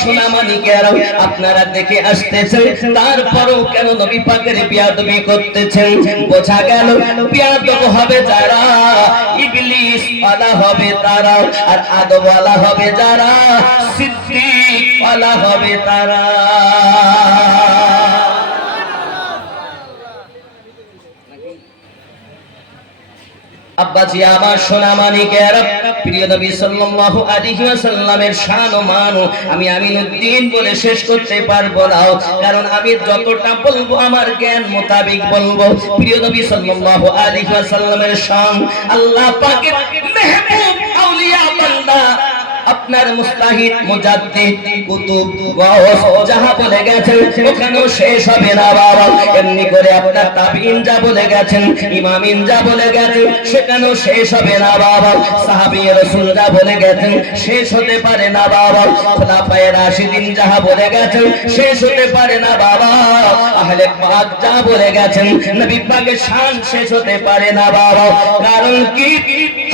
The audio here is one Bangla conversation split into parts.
সোনামানিকেরা আপনারা দেখে আসতেছেন, তারপরেও কেন নবী পাকের বেয়াদবি করতেছেন? বোঝা গেল বেয়াদব হবে যারা, ইবলিস ওয়ালা হবে তারা, আর আদব ওয়ালা হবে যারা, সিদ্দিক ওয়ালা হবে তারা। আব্বাজি আমার সোনামানিকেরা, প্রিয় নবী সাল্লাল্লাহু আলাইহি ওয়াসাল্লামের শান ও মান আমি আমিনুদ্দিন বলে শেষ করতে পারবো না, কারণ আমি যতটা বলবো আমার জ্ঞান মোতাবেক বলবো। প্রিয় নবী সাল্লাল্লাহু আলাইহি ওয়াসাল্লামের শান, আল্লাহ পাকের মেহবুব আউলিয়া বান্দা আপনার মুস্তাহিদ মুজাদ্দিদ কুতুব গাউস যাহা বলে গেছেন ওখানেও শেষ হবে না বাবা। এমনি করে আপনার তাবিঈন যা বলে গেছেন, ইমামিন যা বলে গেছেন সেখানেও শেষ হবে না বাবা। সাহাবী রাসূল যা বলে গেছেন শেষ হতে পারে না বাবা। খোলাফায়ে রাশিদিন যাহা বলে গেছেন শেষ হতে পারে না বাবা। আহলে পাক যা বলে গেছেন নবী পাকের শান শেষ হতে পারে না বাবা। কারণ কি?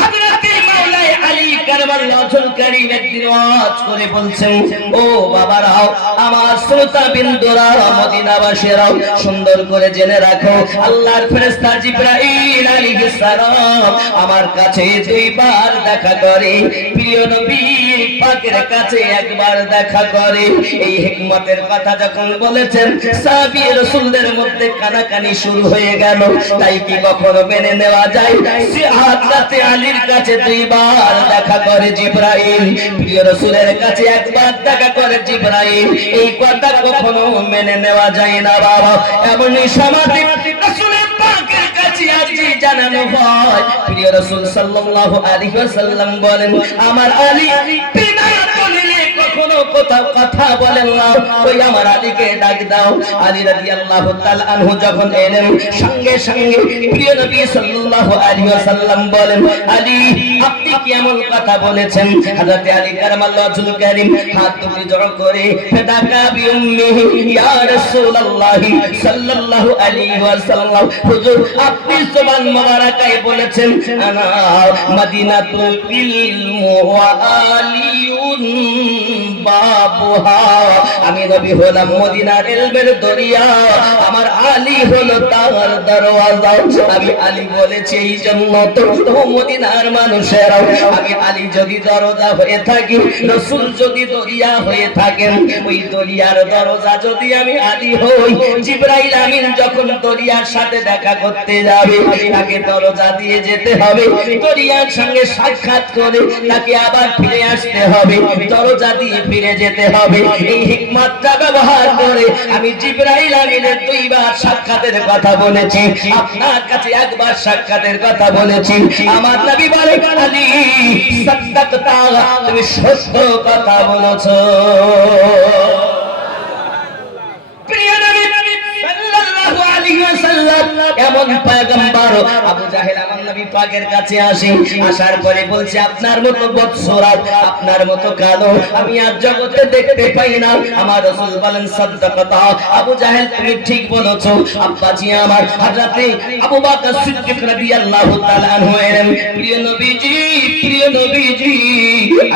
হযরত মাওলাই আলী কারবালাহুল কারীম একদিন ওয়াজ করে বলছেন, ও বাবারাও, আমার শ্রোতা বিন্দুরা, মদিনাবাসীরাও সুন্দর করে জেনে রাখো, আল্লাহর ফেরেশতা জিবরাইল আলাইহিস সালাম আমার কাছে দুইবার দেখা করে, প্রিয় নবী পাকের কাছে একবার দেখা করে। এই হিকমতের কথা যখন বলেছেন সাহাবী রাসূলদের মধ্যে কানাকানি শুরু হয়ে গেল। তাই কি কখনো মেনে নেওয়া যায় হযরত আলীর কাছে দুইবার দেখা করে জিবরাইল, প্রিয় রাসূলের কাছে একবার দেখা করে জিবরাইল? এই কথা কখনো মেনে নেওয়া যায় না বাবা। এমনই সমাধি রাসূলের পাকের কাছে আজি জানানো হয়। প্রিয় রাসূল সাল্লাল্লাহু আলাইহি ওয়াসাল্লাম বলেন, আমার আলী বিনা বলিলে কখনো কোথাও কথা বলেন না, ওই আমার আলীকে ডাক দাও। আলী রাদিয়াল্লাহু তাআলা আনহু যখন এলেন, সঙ্গে সঙ্গে প্রিয় নবী সাল্লাল্লাহু আলাইহি ওয়াসাল্লাম বলেন, আলী আপনি কি এমন কথা বলেছেন? হযরত আলী কারামাল্লাহুল কারীম হাত দুটি জড়ো করে ফাদাকা বিউম্মিহি ইয়া রাসূলুল্লাহ সাল্লাল্লাহু আলাইহি ওয়াসাল্লাম, হুজুর আপনি জবান মোবারকায় বলেছেন আনা মদিনাতুল ইলম ওয়া আলিয়ুন বাবুহা, আমি নবী হলাম মদিনার ইলমের দরিয়া, আমার আলী হলো তার দরওয়াজা। আমি আলী বলেছি এই জন্য তো মদিনার মানুষেরা, আমি আলী যদি দরজা হয়ে থাকি, রাসূল যদি দরিয়া হয়ে থাকেন, ওই দরিয়ার দরজা যদি আমি আলী হই, জিবরাইল আমিন যখন দরিয়ার সাথে দেখা করতে যাবে তাকে দরজা দিয়ে যেতে হবে, দরিয়ার সঙ্গে সাক্ষাৎ করে তাকে আবার ফিরে আসতে হবে, দরজা দিয়ে ফিরে যেতে হবে। এই হিকমতটা ব্যবহার করে আমি জিবরাইল আমিনের দুইবার সাক্ষাতের কথা বলেছি, আপনার কাছে একবার সাক্ষাতের কথা বলেছি। আমার নবী বলে, আলী সাদ্দাকতা, তুমি সত্য কথা বলেছো। প্রিয় নবী সাল্লাল্লাহু আলাইহি ওয়াসাল্লাম এমন পয়গম্বর আবু জাহেল আমার নবী পাকের কাছে আসে, আসার পরে বলছে, আপনার মতো বদসুরাত, আপনার মতো কালো আমি আজ জগতে দেখতে পাই না। আমার রাসূল বলেন, সাদ্দাকতা আবু জাহেল, তুমি ঠিক বলেছো। আব্বাজি আমার হযরত আবু বকর সিদ্দিক রাদিয়াল্লাহু তাআলা আনহু এলেন, প্রিয় নবীজি, প্রিয় নবীজি,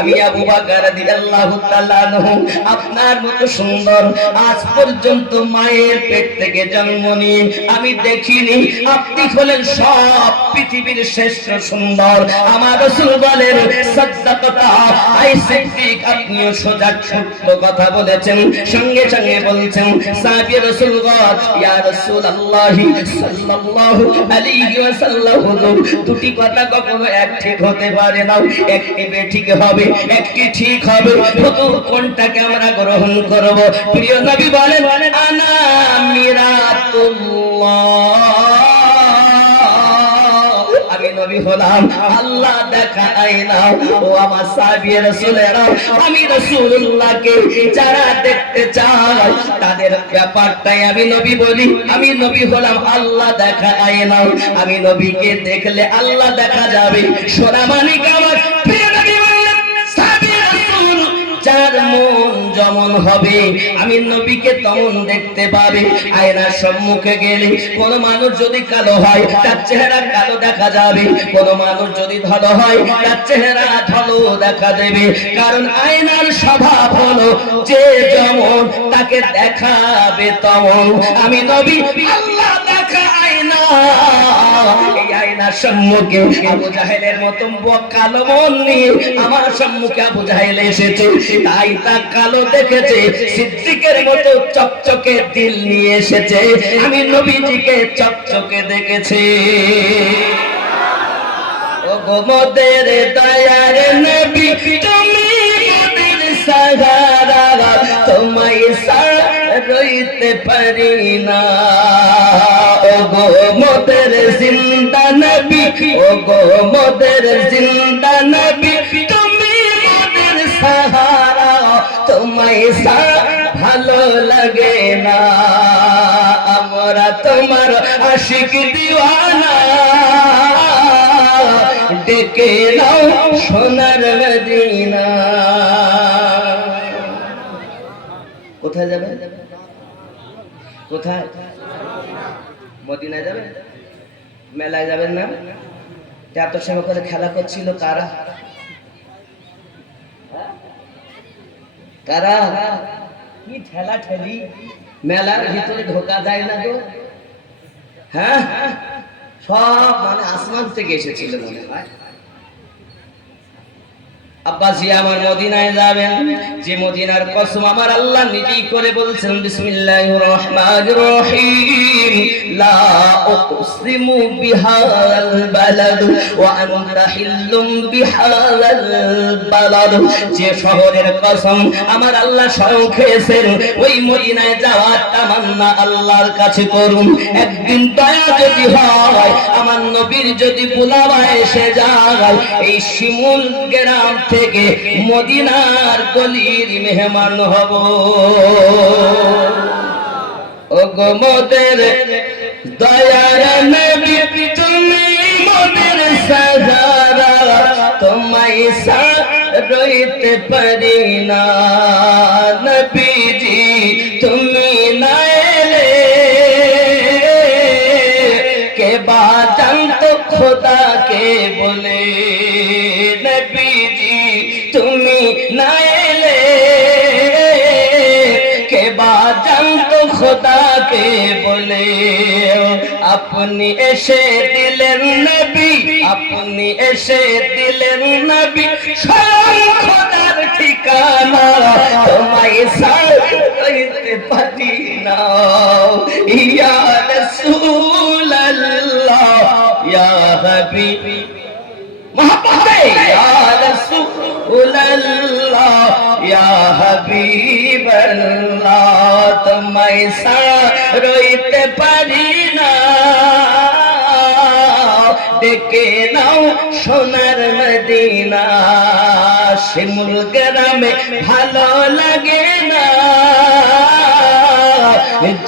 আমি আবু বকর রাদিয়াল্লাহু তাআলা আনহু আপনার মতো সুন্দর আজ পর্যন্ত মায়ের পেট থেকে জন্ম নিয়ে আমি দেখিনি, আপনি হলেন সব পৃথিবীর শ্রেষ্ঠ সুন্দর। আমার রাসূল বলেন, সাদ্দাকতা, আই সিদ্দিক, আপনিও সোজা সত্য কথা বলেছেন। সঙ্গে সঙ্গে বলছেন সাহাবী রাসূলগণ, ইয়া রাসূলুল্লাহ সাল্লাল্লাহু আলাইহি ওয়াসাল্লাম, হুজুর দুটি কথা কখনো এক ঠিক হতে পারে না, একটি বেঠিক হবে, একটি ঠিক হবে, হুজুর কোনটাকে আমরা গ্রহণ করব? প্রিয় নবী বলেন, আনা মিরাতুল্লাহ, আমি নবী হলাম আল্লাহ দেখা আয়না। ও আমার সাহাবী রাসূলেরা, আমি রাসূলুল্লাহকে যারা দেখতে চায় তাদের ব্যাপারটাই আমি নবী বলি, আমি নবী হলাম আল্লাহ দেখা আয়না, আমি নবীকে দেখলে আল্লাহ দেখা যাবে। সোনামানিক আমার প্রিয় নবী বললেন, সাহাবী রাসূল যার মন যেমন হবে আমি নবীকে তেমন দেখতে পাবে। আয়নার সম্মুখে গেলে কোন মানুষ যদি কালো হয় তার চেহারা কালো দেখা যাবে, কোন মানুষ যদি ধলো হয় তার চেহারা ধলো দেখা দেবে। কারণ আয়নার স্বভাব হলো যে যেমন তাকে দেখাবে তেমন। আমি নবী আল্লাহ দেখা আয়না, এই আয়নার সম্মুখে আবু জাহেলের মতন কালো মন নিয়ে আমার সম্মুখে আবু জাহেল এসেছে, তাই তা কালো দেখেছে। সিদ্দিকের মতো চকচকে দিল নিয়ে এসেছে, আমি নবীজিকে চকচকে দেখেছি। ও গো মোদের দয়ার নবী তুমি মোদের সাহারা, তোমায় ছাড়া রইতে পারি না। ও গো মোদের জিন্দা নবী, ও গো মোদের জিন্দা নবী তুমি মোদের সাহারা, তোমায় ছাড়া ভালো লাগে না। আমরা তোমার আশিক দিওয়ানা, ডেকে নাও সোনার মদিনা। কোথায় যাবে? কোথায়? মদিনায় যাবে? মেলায় যাবেন না? এত সময় করে খেলা করছিল কারা? কারা? কি ঠেলা ঠেলি, মেলার ভিতরে ঢোকা যায় না গো। হ্যাঁ, সব মানে আসমান থেকে এসেছিল মনে হয়। আব্বাজি আমার মদিনায় যাবেন, যে মদিনার কসম আমার আল্লাহ নিজেই করে বলছেন বিসমিল্লাহির রহমানির রহিম, লা উকসিমু বিহাল বালাদ ওয়া আনতা হিল্লুম বিহাল বালাদ। যে শহরের কসম আমার আল্লাহ স্বয়ং খেয়েছেন, ওই মদিনায় যাওয়ার তামান্না আল্লাহর কাছে করুন। একদিন দয়া যদি হয়, আমার নবীর যদি বুলাওয়া এসে যায়, এই শিমুল গ্রাম থেকে মদিনার গলির মেহমান হব। ও গো মোদের দয়ার নবী তুমি মোদের সাহারা, তোমায় ছাড়া রইতে পারি না। নবীজি তুমি না এলে কে বা জানতো খোদাকে বলে। নবীজি তুমি না এলে কে বা জানতো খোদাকে বলে। আপনি এসে দিলেন নবী, আপনি এসে দিলেন নবী স্বয়ং খোদার ঠিকানা, তোমায় ছাড়তে পারি না। ইয়া রাসূলুল্লাহ ইয়া হাবিবি মোহাম্মদে, ইয়া রাসূলুল্লাহ ইয়া হাবিবাল্লাহ, তোমায় ছাড়া রইতে পারি না। ডেকে নাও সোনার মদিনা, শিমুল গ্রামে ভালো লাগে না।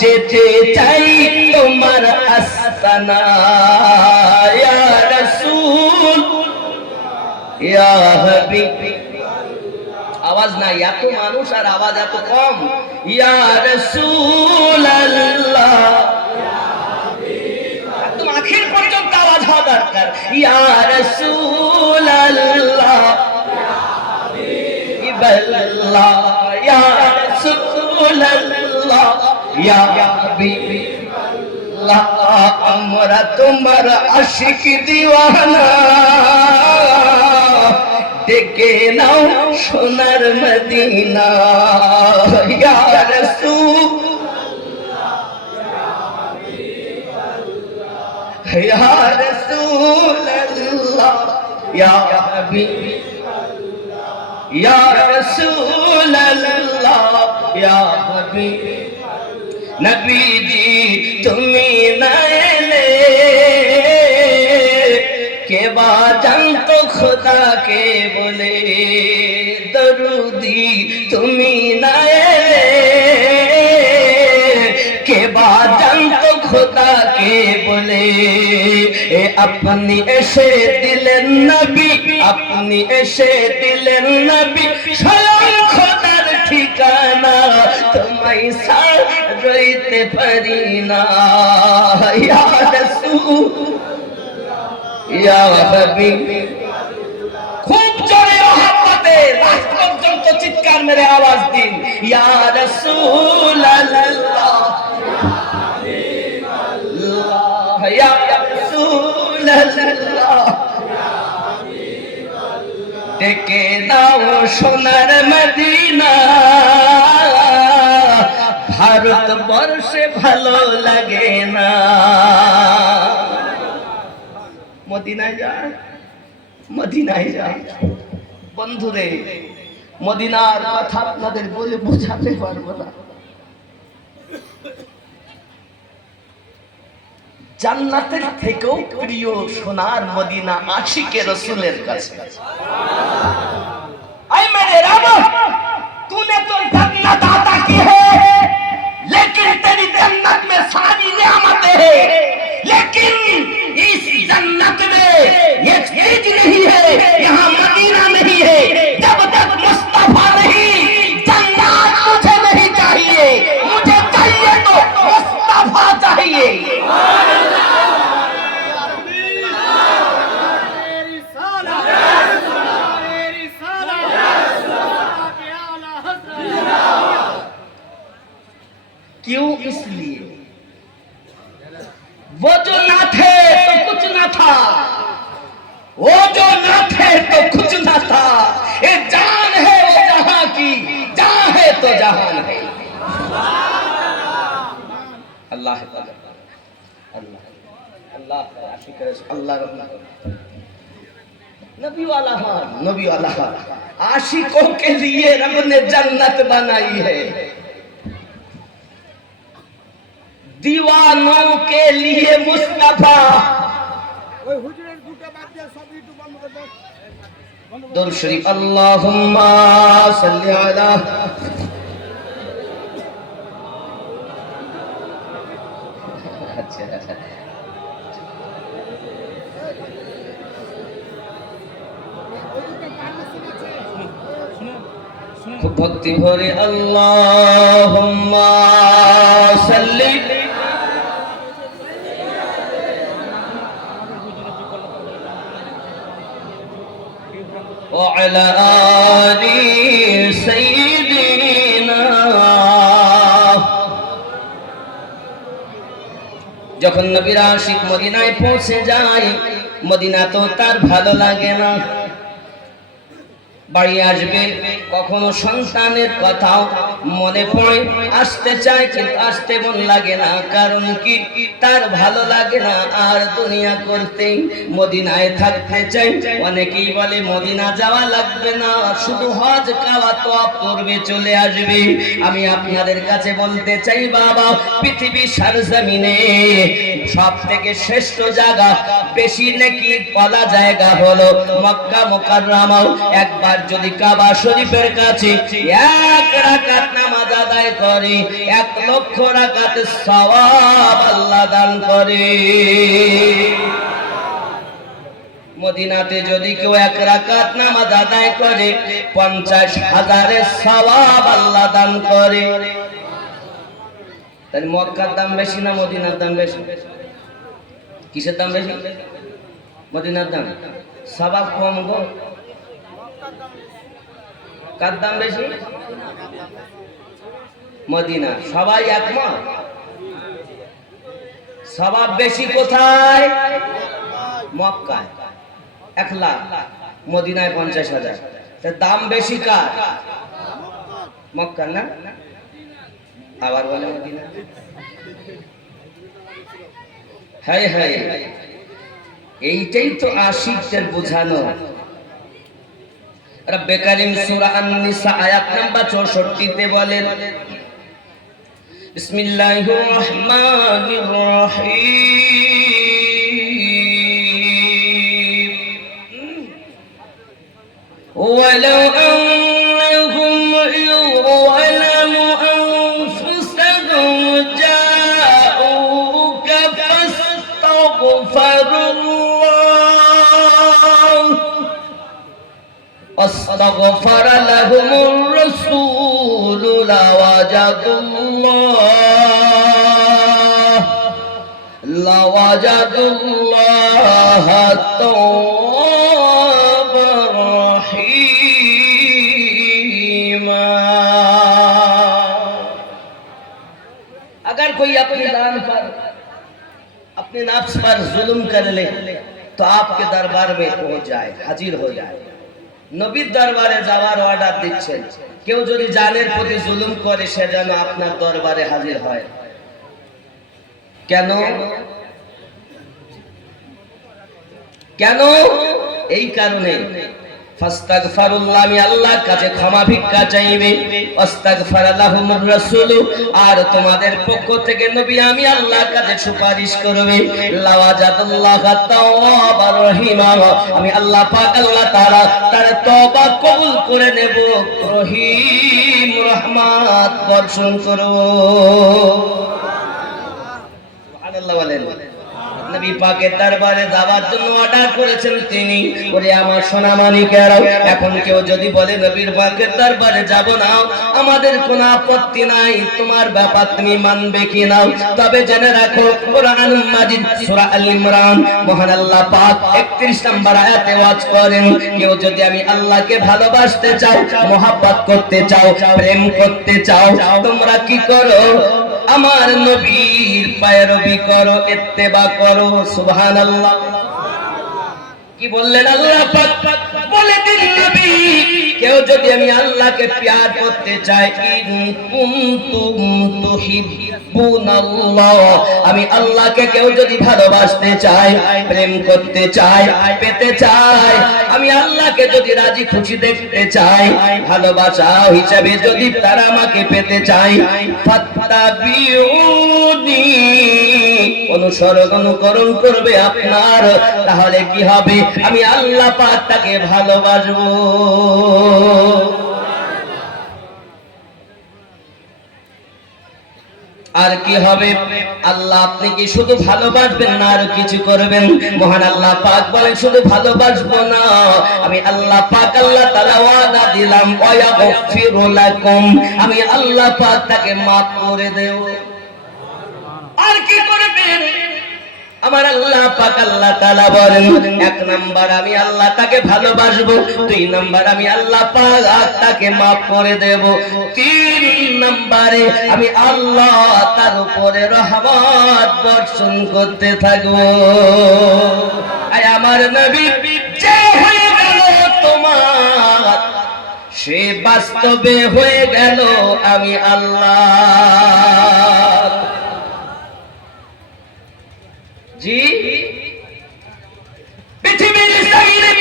যেতে চাই তোমার আস্তানা, ইয়া রাসূল ইয়া হাবিবি। আওয়াজ নাই, এত মানুষ আর আওয়াজ এত কম। ইয়া রাসূলুল্লাহ একদম আখির পর্যন্ত আওয়াজ হওয়া দরকার। ইয়া রাসূলুল্লাহ ইবাল্লাহ, ইয়া রাসূলুল্লাহ ইয়া হাবিবি। আমরা তোমার আশিক দিওয়ানা, ডেকে নাও সোনার মদিনা। ইয়া রাসূলুল্লাহ ইয়া রাসূলুল্লাহ ইয়া হাবিবি, ইয়া রাসূলুল্লাহ ইয়া হাবিবি। নবীজি তুমি না এলে কে বা জানতো খোদাকে বলে। দরুদি তুমি না এলে কে বা জানতো খোদাকে বলে। আপনি এসে দিলেন নবী, আপনি এসে দিলেন নবী স্বয়ং খোদা পয়সা রইতে পারি না ইয়া রাসূল ইয়া হাবিব খুব জোরে মহব্বতে লাস্ট পর্যন্ত চিৎকার মেরে আওয়াজ দিন ইয়া রাসূল আল্লাহ ইয়া রাসূল আল্লাহ ডেকে দাও সোনার মদিনা ভারতবর্ষে ভালো লাগে না মদিনায় যা মদিনায় যা বন্ধুরে মদিনার কথা আপনাদের বলে বোঝাতে পারবো না জান্নাতের থেকেও প্রিয় সোনার মদিনা আশিকে রাসূলের কাছে আই মেরে রব तूने तो जन्नत अता की है लेकिन तेरी जन्नत में सारी नेमतें हैं लेकिन इस जन्नत में एक चीज नहीं है यहाँ मदीना नहीं है जब तक मुस्तफा नहीं जन्नत मुझे नहीं चाहिए मुझे चाहिए तो मुस्तफा चाहिए क्यों इसलिए वो जो ना थे तो कुछ ना था वो जो ना थे तो कुछ ना था ये जान है वो जहां की जहां है तो जहान है अल्लाह अल्लाह अल्लाह आशिक अल्लाह नबी वाला हाल नबी वाला हाल आशिकों के लिए रब ने जन्नत बनाई है दीवानों के लिए मुस्तफा दुरूद शरीफ अल्लाहुम्मा सल्ली अला खूब भक्ति भरे अल्लाहुम्मा सल्ली وعلى آل سيدنا যখন নবীর আশিক মদিনায় পৌঁছে যায় মদিনা তো তার ভালো লাগে না বাড়ি আসবে কখনো সন্তানের কথাও মনে পড়ে আসতে চায় কিন্তু আসতে মন লাগে না কারণ কি তার ভালো লাগে না আর দুনিয়া করতে মদিনায় থাকতে চাই অনেকেই বলে মদিনা যাওয়া লাগবে না শুধু হজ কাবা তওয়াফ করবে চলে আসবে আমি আপনাদের কাছে বলতে চাই বাবা পৃথিবীর সরজমিনে সবথেকে শ্রেষ্ঠ জায়গা বেশি নেকি পাওয়া জায়গা হলো মক্কা মুকাররমা একবার যদি কাবা শরীফের কাছে এক রাকাত নামাজ আদায় করে 1 লক্ষ রাকাত সওয়াব আল্লাহ দান করে মদিনাতে যদি কেউ 1 রাকাত নামাজ আদায় করে 50,000 সওয়াব আল্লাহ দান করে তাই মক্কার দাম বেশি না মদিনার দাম বেশি কিসের দাম বেশি মদিনার দাম সওয়াব কম গো কার দাম বেশি মদিনা সবাই একমত সওয়াব বেশি কোথায় মক্কায় 1 লাখ মদিনায় 50,000 তা দাম বেশি কার মক্কা না আবার বলে মদিনা হায় হায় এইটাই তো আশিকদের বোঝানো রব্বে কারীম সূরা আন-নিসা আয়াত নাম্বার 64 তে বলেন বিসমিল্লাহির রহমানির রহিম ওয়ালাউ আন্নাহুম ইয়ালামু আনফুসাহুম জাউকা ফাস্তাগফিরুল্লাহ أستغفر لهم الرسول لوجدوا লাওয়াজাদুল্লাহ তাওয়াবার রহিমা। अगर कोई अपनी जान पर अपने नफ्स पर जुल्म कर ले तो आपके दरबार में पहुंच जाए, हाजिर हो जाए। নবীর দরবারে যাওয়ার অর্ডার দিচ্ছেন, কেউ যদি জানের প্রতি জুলুম করে সে যেন আপনার দরবারে হাজির হয়। কেন? কেন? এই কারণে ফাস্তাগফিরুল্লাহ, আমি আল্লাহর কাছে ক্ষমা ভিক্ষা চাইবে, আস্তাগফার লাহুমুর রাসূল, আর তোমাদের পক্ষ থেকে নবী আমি আল্লাহর কাছে সুপারিশ করবে। লাওয়াজাদুল্লাহ তাওয়াবার রহিমা, আমি আল্লাহ পাক আল্লাহ তাআলা তার তওবা কবুল করে নেব, রহিম রহমত বর্ষণ করব। সুবহানাল্লাহ বলেন। নবী পাকের দরবারে যাওয়ার জন্য অর্ডার করেছেন তিনি। ওরে আমার সোনা মানিকেরা, এখন কেউ যদি বলে নবীর পাকের দরবারে যাব না, আমাদের কোনো আপত্তি নাই, তোমার ব্যাপার তুমি মানবে কি নাও, তবে জেনে রাখো কোরআন মাজিদ সূরা আল ইমরান মহান আল্লাহ পাক 31 নম্বর আয়াতে ওয়াজ করেন, কেউ যদি আমি আল্লাহকে ভালোবাসতে চাও, মহব্বত করতে চাও, প্রেম করতে চাও, তোমরা কি করো? আমার নবীর পায়রবি করো, ইত্তেবা করো। সুবহানাল্লাহ। কি বললেন আল্লাহ পাক? বলে দিন নবী, কেউ যদি আমি আল্লাহকে প্যার করতে চাই, ইন কুনতুম তুহিব্বুনাল্লাহ, আমি আল্লাহকে কেউ যদি ভালোবাসতে চায়, প্রেম করতে চায়, পেতে চায়, আমি আল্লাহকে যদি রাজি খুশি দেখতে চাই, ভালোবাসা হিসাবে যদি তারা আমাকে পেতে চায়, ফাত্তাবিউনি, অনুকরণ করবে আপনার, তাহলে কি হবে? আমি আল্লাহ পাক তাকে ভালোবাসবো। আর কি হবে? আল্লাহ আপনি কি শুধু ভালোবাসবেন না আর কিছু করবেন? মহান আল্লাহ পাক বলেন শুধু ভালোবাসবো না, আমি আল্লাহ পাক আল্লাহ তাআলা ওয়াদা দিলাম, ওয়া ইয়াগফিরু লাকুম, আমি আল্লাহ পাক তাকে maaf করে দেব। আর কি করবেন? আমার আল্লাহ পাক আল্লাহ তাআলা বলেন, এক নাম্বার আমি আল্লাহ তাকে ভালোবাসবো, দুই নাম্বার আমি আল্লাহ পাক তাকে maaf করে দেব, তিন নম্বরে আমি আল্লাহ তার উপরে রহমত বর্ষণ করতে থাকবো। আয় আমার নবী, যে হয়ে গেল তোমার, সে বাস্তবে হয়ে গেল আমি আল্লাহ। জি, পৃথিবীর জমিনে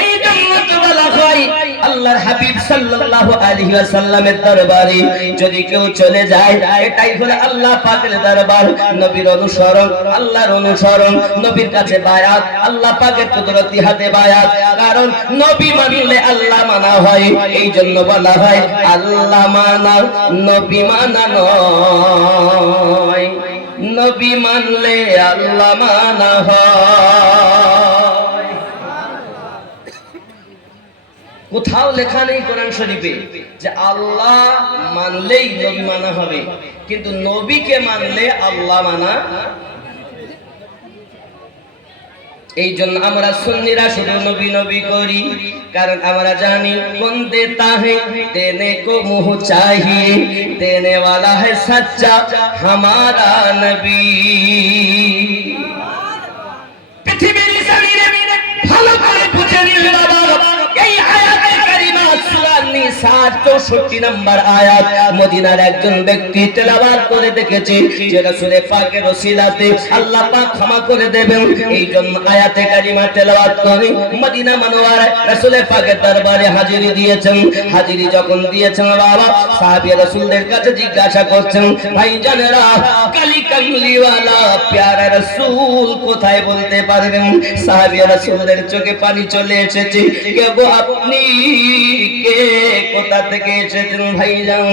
এই জন্য তো বলা হয় আল্লাহর হাবিব সাল্লাল্লাহু আলাইহি ওয়াসাল্লামের দরবারে যদি কেউ চলে যায়, এটাই হলো আল্লাহ পাকের দরবার। নবীর অনুসরণ, আল্লাহর অনুসরণ, নবীর কাছে বায়াত, আল্লাহ পাকের কুদরতি হাতে বায়াত। কারণ নবী মানলে আল্লাহ মানা হয়, এই জন্য বলা হয় আল্লাহ মানা নবী মানা নয়, নবী মানলে আল্লাহ মানা হয়। কোথাও লেখা নেই কোরআন শরীফে যে আল্লাহ মানলেই নবী মানা হবে, কিন্তু নবীকে মানলে আল্লাহ মানা। এই জন্য আমরা সুন্নিরা শুধু নবী নবী করি, কারণ আমরা জানি কোন দেতা है देने को मुँह चाहिए, देने वाला है सच्चा हमारा नबी। পৃথিবীর জমিনে ভালো করে বুঝে নিন বাবা, এই আয়াতে কারিমা সূরা নিসা 64 নম্বর আয়াত মদিনার একজন ব্যক্তি তেলাওয়াত করে দেখেছে যে রাসূলের পাকের ওসিলাতে আল্লাহ পাক ক্ষমা করে দেবেন। এই জন্য আয়াতে কারিমা তেলাওয়াত করে মদিনা মুনাওয়ারায় রাসূলের পাকের দরবারে হাজিরি দিয়েছেন। হাজিরি যখন দিয়েছেন বাবা, সাহাবী রাসূলদের কাছে জিজ্ঞাসা করছেন, ভাইজানেরা কালি কামলিওয়ালা প্যারা রাসূল কোথায় বলতে পারবেন? সাহাবী রাসূলদের চোখে পানি চলে এসেছে, কে গো আপনি কে? কোথা থেকে এসেছেন ভাইজান?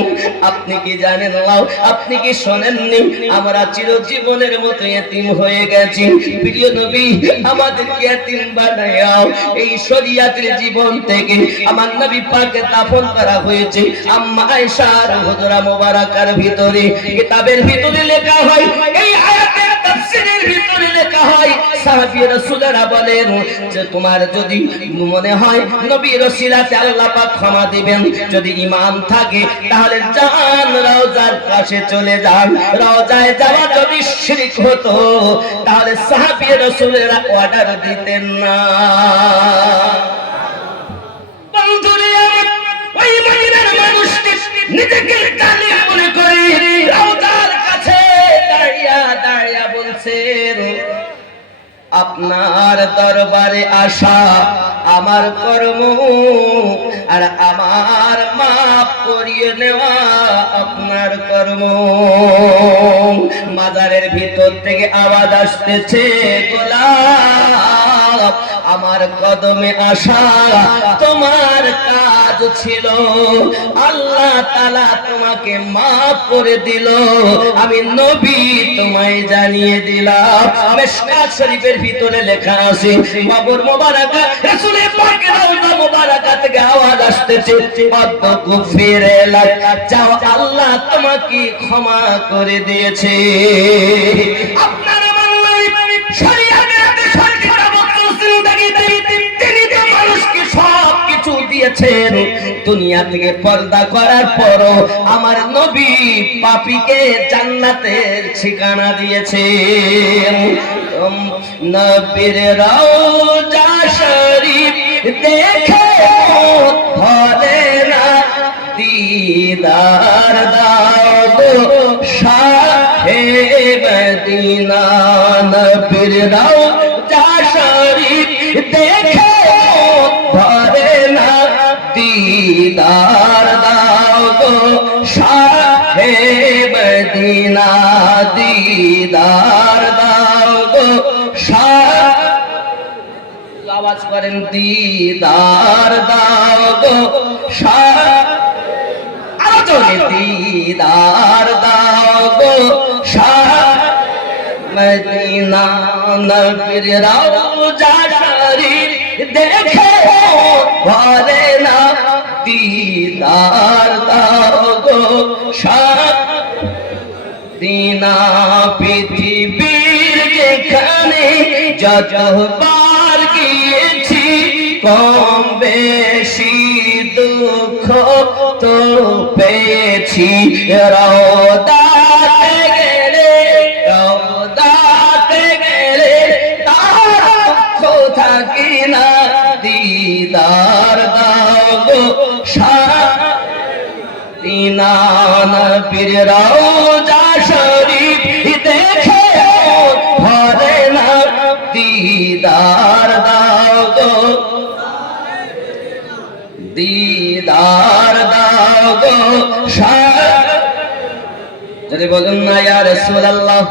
আপনি কি জানেন না? আপনি কি শোনেননি? আমরা চিরজীবনের মতো এতিম হয়ে গেছি। প্রিয় নবী আমাদেরকে এতিম বানায়াও। এই শরিয়াতের জীবন থেকে আমার নবী পাককে দাফন করা হয়েছে আম্মা আয়েশার হুজরা মোবারকার ভিতরে। কিতাবের ভিতরে লেখা হয়, এই আয়াতের তাফসীরের ভিতরে লেখা হয়, সাহাবী রাসূলরা বলেন যে তোমার যদি মনে হয় নবীর ওসিলাতে আল্লাহ পাক ক্ষমা দিবেন, যদি ঈমান থাকে তাহলে যান রওজার কাছে চলে যান। রওজায় যাওয়া যদি শিরক হতো তাহলে সাহাবী রাসূলরা অর্ডার দিতেন না। বন্ধুরে ওই মদিনার মানুষটি নিজেকে জালিম মনে করে রওজার কাছে দাঁড়িয়ে দাঁড়িয়ে বলছেন, আপনার দরবারে আসা আমার কর্ম, আর আমার মাপ করিয়ে নেওয়া আপনার কর্ম। মাজারের ভিতর থেকে আওয়াজ আসতেছে, গোলাপ আমার কদমে আসা তোমার কাজ ছিল, আল্লাহ তাআলা তোমাকে মাফ করে দিল, আমি নবী তোমায় জানিয়ে দিলাম। মিশকাত শরীফের ভিতরে লেখা আছে, কবর মোবারকা রাসূলের পাকের রওজা মোবারকা থেকে আওয়াজ আসতেছে, কত কুফিরে লাক, যাও আল্লাহ তোমাকে ক্ষমা করে দিয়েছে। আপনার আমার নবী শরীয়তের আদেশ কিতাব জিন্দেগিতে তিনি তো মানুষকে সব কিছু দিয়েছেন। দুনিয়া থেকে পর্দা করার পরও আমার নবী পাপীকে জান্নাতের ঠিকানা দিয়েছে। নবীর রওজা শরীফ দেখে ভরে না, দিদার দাও গো শাহে মদিনা। নবীর রওজা শরীফ দেখে ভরে না, দিদার দাও গো শাহে মদিনা। দিদার দাও গো শাহ, আওয়াজ করেন, দিদার দাও গো শাহ, আরো জোরে, দিদার দাও গো শাহ মদিনা। নবীর রওজা শরীফ দেখে ভরে না, দিদার দাও গো শাহ মদিনা। পৃথিবীর যেখানে যতবার গিয়েছি কম বেশি দুঃখ তো পেয়েছি, রওজাতে গেলে রওজাতে গেলে তার দুঃখ থাকি না, দিদার দাও গো শাহ মদিনা। নবীর রওজা শরীফ দেখে ভরে না, দিদার দাও গো, দিদার দাও গো শাহ। যদি বলুন না ইয়া রাসূলুল্লাহ,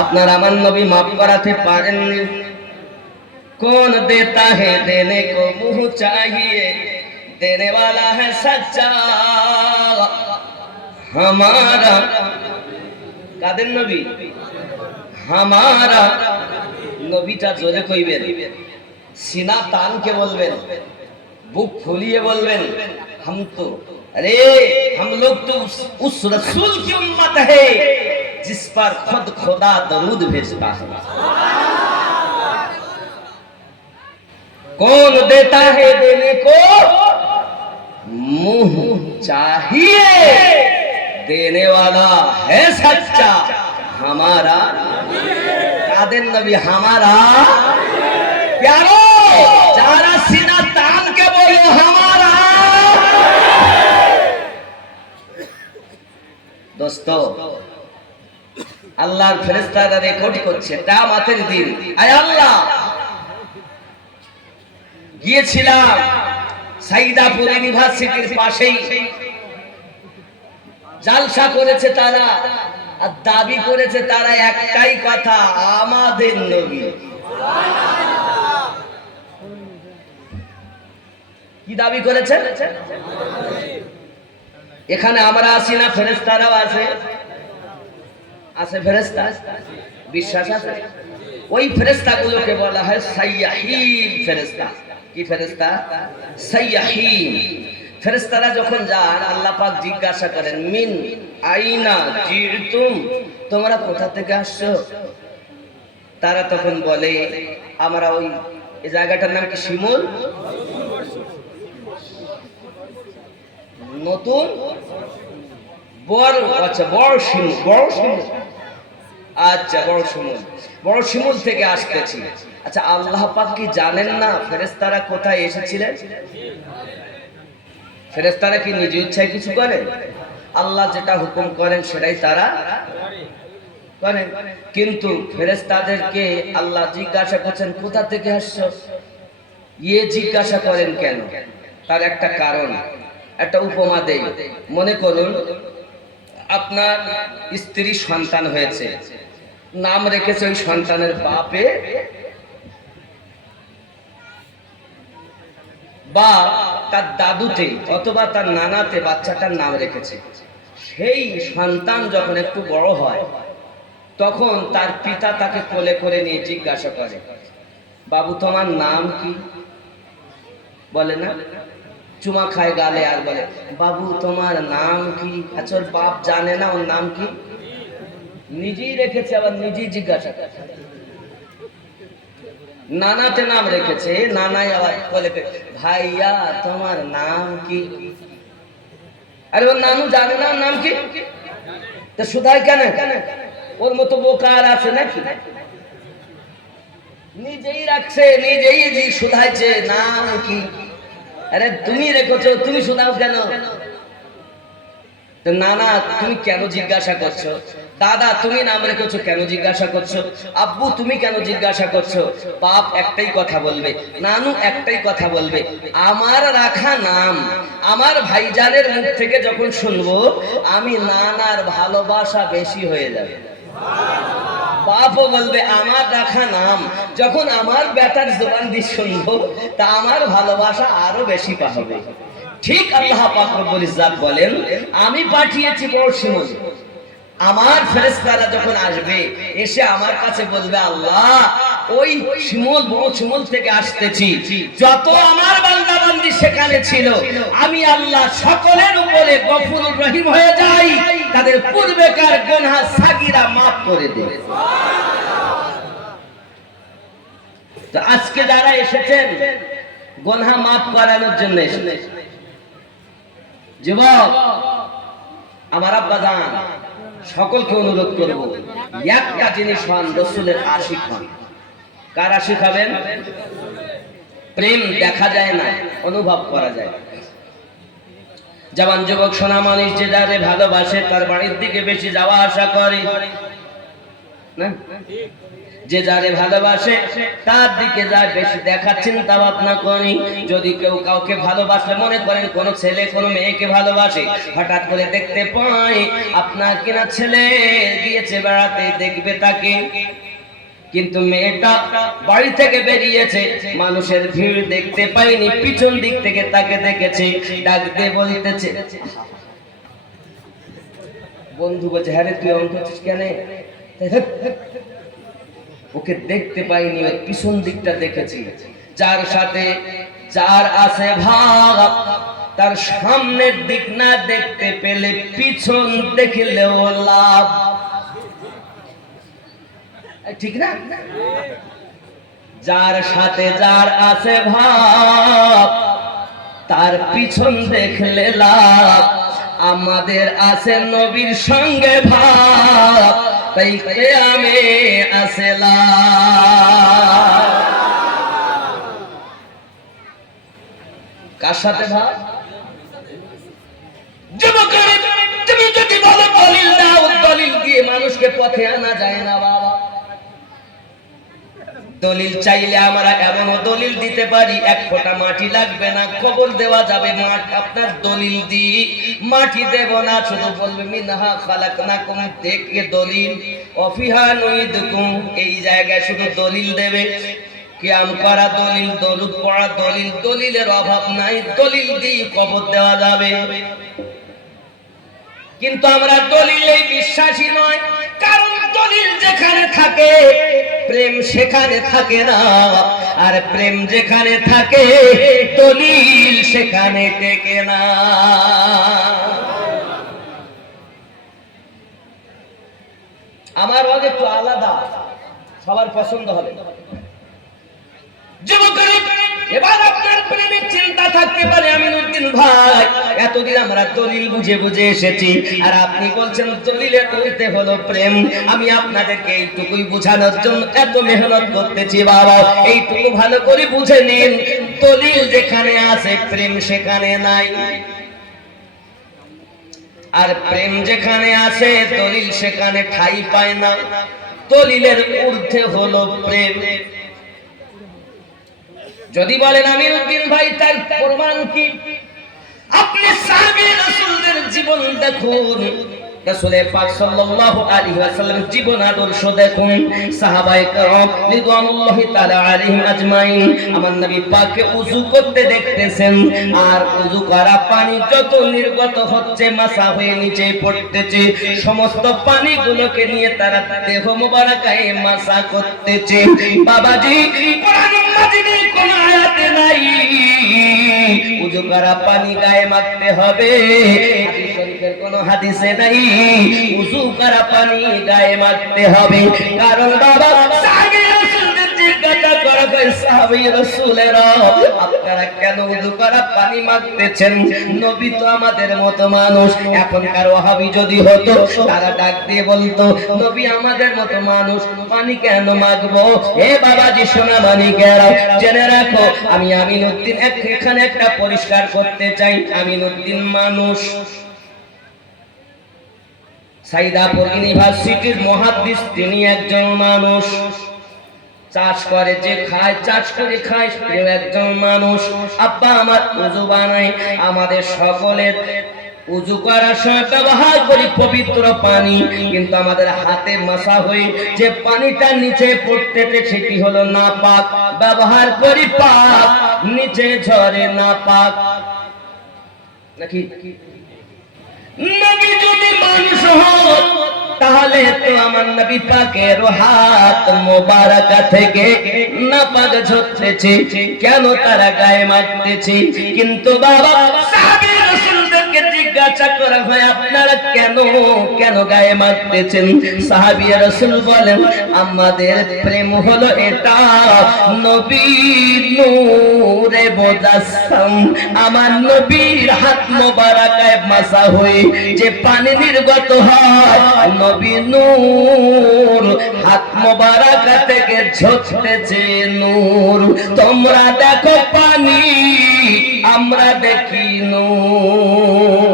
আপনার আমার নবী মাফ করাতে পারেননি? कौन देता है देने को मुंह चाहिए, देने वाला है सच्चा हमारा। काদের नबी? हमारा नबीটা জোরে কইবেন, सीना तान के बोलবেন, बुक फुलिए बोलবেন, हम तो अरे हम लोग तो उस रसूल की उम्मत है जिस पर खुद खुदा दरूद भेजता है। कौन देता है देने को मुंह चाहिए, देने वाला है सच्चा हमारा। काদের नबी? हमारा प्यारो, जारा सीना तान के बोलो हमारा। दोस्तों, আল্লাহর ফেরেশতারা রেকর্ড করছে কিয়ামতের দিন। আয় আল্লাহ, গিয়েছিলাম সাইদাপুর ইউনিভার্সিটির পাশেই, জালসা করেছে তারা, আর দাবি করেছে তারা একটাই কথা, আমাদের নবী। কি দাবি করেছেন? এখানে আমরা আছি না, ফেরেশতারাও আছে? আছে ফেরেশতা? বিশ্বাস আছে? ওই ফেরেশতাগুলোকে বলা হয় সাইয়াহিন ফেরেশতা। কি ফেরেশতা? সাইয়াহিন। ফেরেশতারা যখন যান, আল্লাহ পাক জিজ্ঞাসা করেন, মিন আইনা জিতুম, তোমরা কোথা থেকে আসছো? তারা তখন বলে, আমরা ওই এই জায়গাটার নাম কি? শিমুল নতুন বড়, আচ্ছা বড় শিমুল, বড় শিমুল, আচ্ছা বড় শিমুল, বড় শিমুল থেকে আসতেছি। আচ্ছা আল্লাহ পাক কি জানেন না ফেরেশতারা কোথায় এসেছিলেন? ফেরেশতারা কি নিজ ইচ্ছায় কিছু করে? আল্লাহ যেটা হুকুম করেন সেটাই তারা করেন। কিন্তু ফেরেশতাদেরকে আল্লাহ জিজ্ঞাসা করছেন কোথা থেকে আসছো, ইয়ে জিজ্ঞাসা করেন কেন? তার একটা কারণ, একটা উপমা দেই। মনে করুন আপনার স্ত্রী সন্তান হয়েছে, নাম রেখেছে ওই সন্তানের বাপে বা তার দাদুতে অথবা তার নানাতে বাচ্চাটার নাম রেখেছে। সেই সন্তান যখন একটু বড় হয়, তখন তার পিতা তাকে কোলে করে নিয়ে জিজ্ঞাসা করে, বাবু তোমার নাম কি? বলে না, চুমা খায় গালে আর বলে, বাবু তোমার নাম কি? আচ্ছা ওর বাপ জানে না ওর নাম কি? নিজেই রেখেছে, আবার নিজেই জিজ্ঞাসা করে। নানাতে নাম রেখেছে, নানাই আবার বলে, ভাইয়া তোমার নাম কি? আরে ওর নানু জানে না ওর নাম কি, তা শুধায় কেন? ওর মতো বোকা আর আছে নাকি? নিজেই রাখছে, নিজেই শুধাইছে নাম কি। আরে তুমি রেখেছো, তুমি শুধাও কেন? নানা তুমি কেন জিজ্ঞাসা করছো? দাদা তুমি নাম রেখেছো কেন জিজ্ঞাসা করছো? আব্বু তুমি কেন জিজ্ঞাসা করছো? বাপ একটাই কথা বলবে, নানু একটাই কথা বলবে, আমার রাখা নাম আমার ভাইজানের মুখ থেকে যখন শুনবো, আমি নানার ভালোবাসা বেশি হয়ে যাবে। বাপও বলবে আমার রাখা নাম যখন আমার বেটার জবান দিয়ে শুনবো, তা আমার ভালোবাসা আরো বেশি পাবে। ঠিক আল্লাহ পাক রব্বুল ইজ্জত বলেন, আমি পাঠিয়েছি বড় শিমুল। আমার ফেরেশতারা যখন আসবে, এসে আমার কাছে বলবে, আল্লাহ ওই শিমুল, বড় শিমুল থেকে আসতেছি, যত আমার বান্দা বান্দি সেখানে ছিল, আমি আল্লাহ সকলের উপরে গফুরুর রহিম হয়ে যাই, তাদের পূর্বেকার গুনাহ সাগীরা maaf করে দেব। তো আজকে যারা এসেছেন গুনাহ maaf করানোর জন্য এসেছেন, যুবক আমার আব্বাজান সকলকে অনুরোধ করব, একটা জিনিস হন রাসূলের আশিক হন। কার আশিক হবেন? প্রেম দেখা যায় না, অনুভব করা যায়। জওয়ান যুবক সোনা মানুষ যে যারে ভালোবাসে তার বাড়ির দিকে বেশি যাওয়া আসা করে না, যে যারে ভালোবাসে তার দিকে যায় বেশি দেখার চিন্তা ভাবনা করি। যদি কেউ কাউকে ভালোবাসলে, মনে করেন কোন ছেলে কোন মেয়েকে ভালোবাসে, হঠাৎ করে দেখতে পায় আপনার কিনা ছেলে গিয়েছে বেড়াতে, দেখবে তাকে, কিন্তু মেয়েটা বাড়ি থেকে বেরিয়েছে, মানুষের ভিড় দেখতে পায়নি, পিছন দিক থেকে তাকে দেখেছে, ডাক দিয়ে বলতেছে, বন্ধু বলছে, হ্যাঁ রে তুই অঙ্ক করছিস কেন? ওকে দেখতে পাইনি, ওর পিছন দিকটা দেখেছি। যার সাথে যার আছে ভাব, তার সামনের দিক না দেখতে পেলে পিছন দেখলেও লাভ, ঠিক না? যার সাথে যার আছে ভাব, তার পিছন দেখলে লাভ। আমাদের আছে নবীর সঙ্গে ভাব, তাই কিয়ামে আছে লাভ। কার সাথে ভাব? যুবকের তুমি যদি বলো দলিল দাও, দলিল দিয়ে মানুষকে পথে আনা যায় না বাবা। দলিল চাইলে আমরা এমনও দলিল দিতে পারি, এক ফোঁটা মাটি লাগবে না, কবর দেওয়া যাবে মাঠ আপনার দলিল দিয়ে, মাটি দেব না, শুধু বলবে মিনহা খালাকনাকুম, দেখে দলিল, অফিহা নুইদুকুম, এই জায়গায় শুধু দলিল দেবে। কিয়াম করা দলিল, দরুদ পড়া দলিল, দলিলের অভাব নাই, দলিল দিয়ে কবর দেওয়া যাবে। কিন্তু আমরা দলিলে বিশ্বাসী নয়, কারণ দলিল যেখানে থাকে প্রেম সেখানে থাকে না, আর প্রেম যেখানে থাকে দলিল সেখানে টেকে না। আমার ওয়াজ একটু আলাদা, সবার পছন্দ হবে। এবার আপনার প্রেমের চিন্তা থাকতে পারে আমিনুদ্দিন ভাই, এতদিন আমরা দলিল বুঝে বুঝে এসেছি, আর আপনি বলছেন দলিলের বলতে হলো প্রেম। আমি আপনাদেরকে এইটুকুই বোঝানোর জন্য এত মেহনত করতেছি বাবা, এইটুকু ভালো করে বুঝে নিন, দলিল যেখানে আছে প্রেম সেখানে নাই, আর প্রেম যেখানে আছে দলিল সেখানে ঠাঁই পায় না। দলিলের ঊর্ধ্বে হলো প্রেম। যদি বলেন আমিনুদ্দিন ভাই তার প্রমাণ কি, আপনি সাহাবী রাসূলদের জীবন দেখুন, রাসূল পাক সাল্লাল্লাহু আলাইহি ওয়াসাল্লামের জীবন আদর্শ দেখুন, সাহাবায়ে কেরাম রিদওয়ানুল্লাহি তাআলা আলাইহিম আজমাইন আমার নবী পাককে ওযু করতে দেখতেছেন, আর ওযু করা পানি যত নির্গত হচ্ছে মাসা হয়ে নিচে পড়তেছে, সমস্ত পানিগুলোকে নিয়ে তারা দেহ মোবারকায়ে মাসা করতেছে। বাবাজি, কোরআন মাজিদে কোন আয়াতে নাই ওযু করা পানি গায়ে মাখতে হবে, হাদিস শরীফের কোন হাদিসে নাই ওযু করা পানি গায়ে মাখতে হবে। কারণ বাবা সাহাবী রাসূলদের জিজ্ঞাসা করা হয়, সাহাবী রাসূলেরা আপনারা কেন ওযু করা পানি মাখতেছেন? নবী তো আমাদের মতো মানুষ। এখনকার ওয়াহাবী যদি হতো তারা ডাক দিয়ে বলতো, নবী আমাদের মতো মানুষ, পানি কেন মাখবো? এ বাবাজি সোনা মানিকেরা, জেনে রাখো, আমি আমিনুদ্দিন এখানে একটা পরিষ্কার করতে চাই, আমিনুদ্দিন মানুষ। সাইদাপুর ইউনিভার্সিটির মুহাদ্দিস, তিনি একজন মানুষ। চাষ করে যে খায়, চাষ করে খায়, সেও একজন মানুষ। আব্বা আমার ওযু বানায়, আমাদের সকলের ওযু করার সময় ব্যবহার করি পবিত্র পানি, কিন্তু আমাদের হাতে মাসা হয়ে যে পানিটা নিচে পড়তেছে সেটি হলো নাপাক, ব্যবহার করি পাক, নিচে ঝরে নাপাক। নাকি নবী যদি মানুষ হন তাহলে তো আমার নবী পাকের হাত মোবারকা থেকে নাপাক ঝরতেছে, কেন তারা গায়ে মাখতেছে? কিন্তু বাবা সাহাবী রাসূলদেরকে জিজ্ঞাসা করা হয়, আপনারা কেন কেন গায়ে মাখতেছেন? সাহাবী রাসূল বলেন, আমাদের প্রেম হলো এটা, নবীর নূরে মুজাসসাম, আমার নবীর হাত মোবারকায় মাসা হয়ে যে পানি নির্গত হয়, নবী নূর হাত মোবারকা থেকে ঝরতেছে নূর। তোমরা দেখো পানি, আমরা দেখি নূর।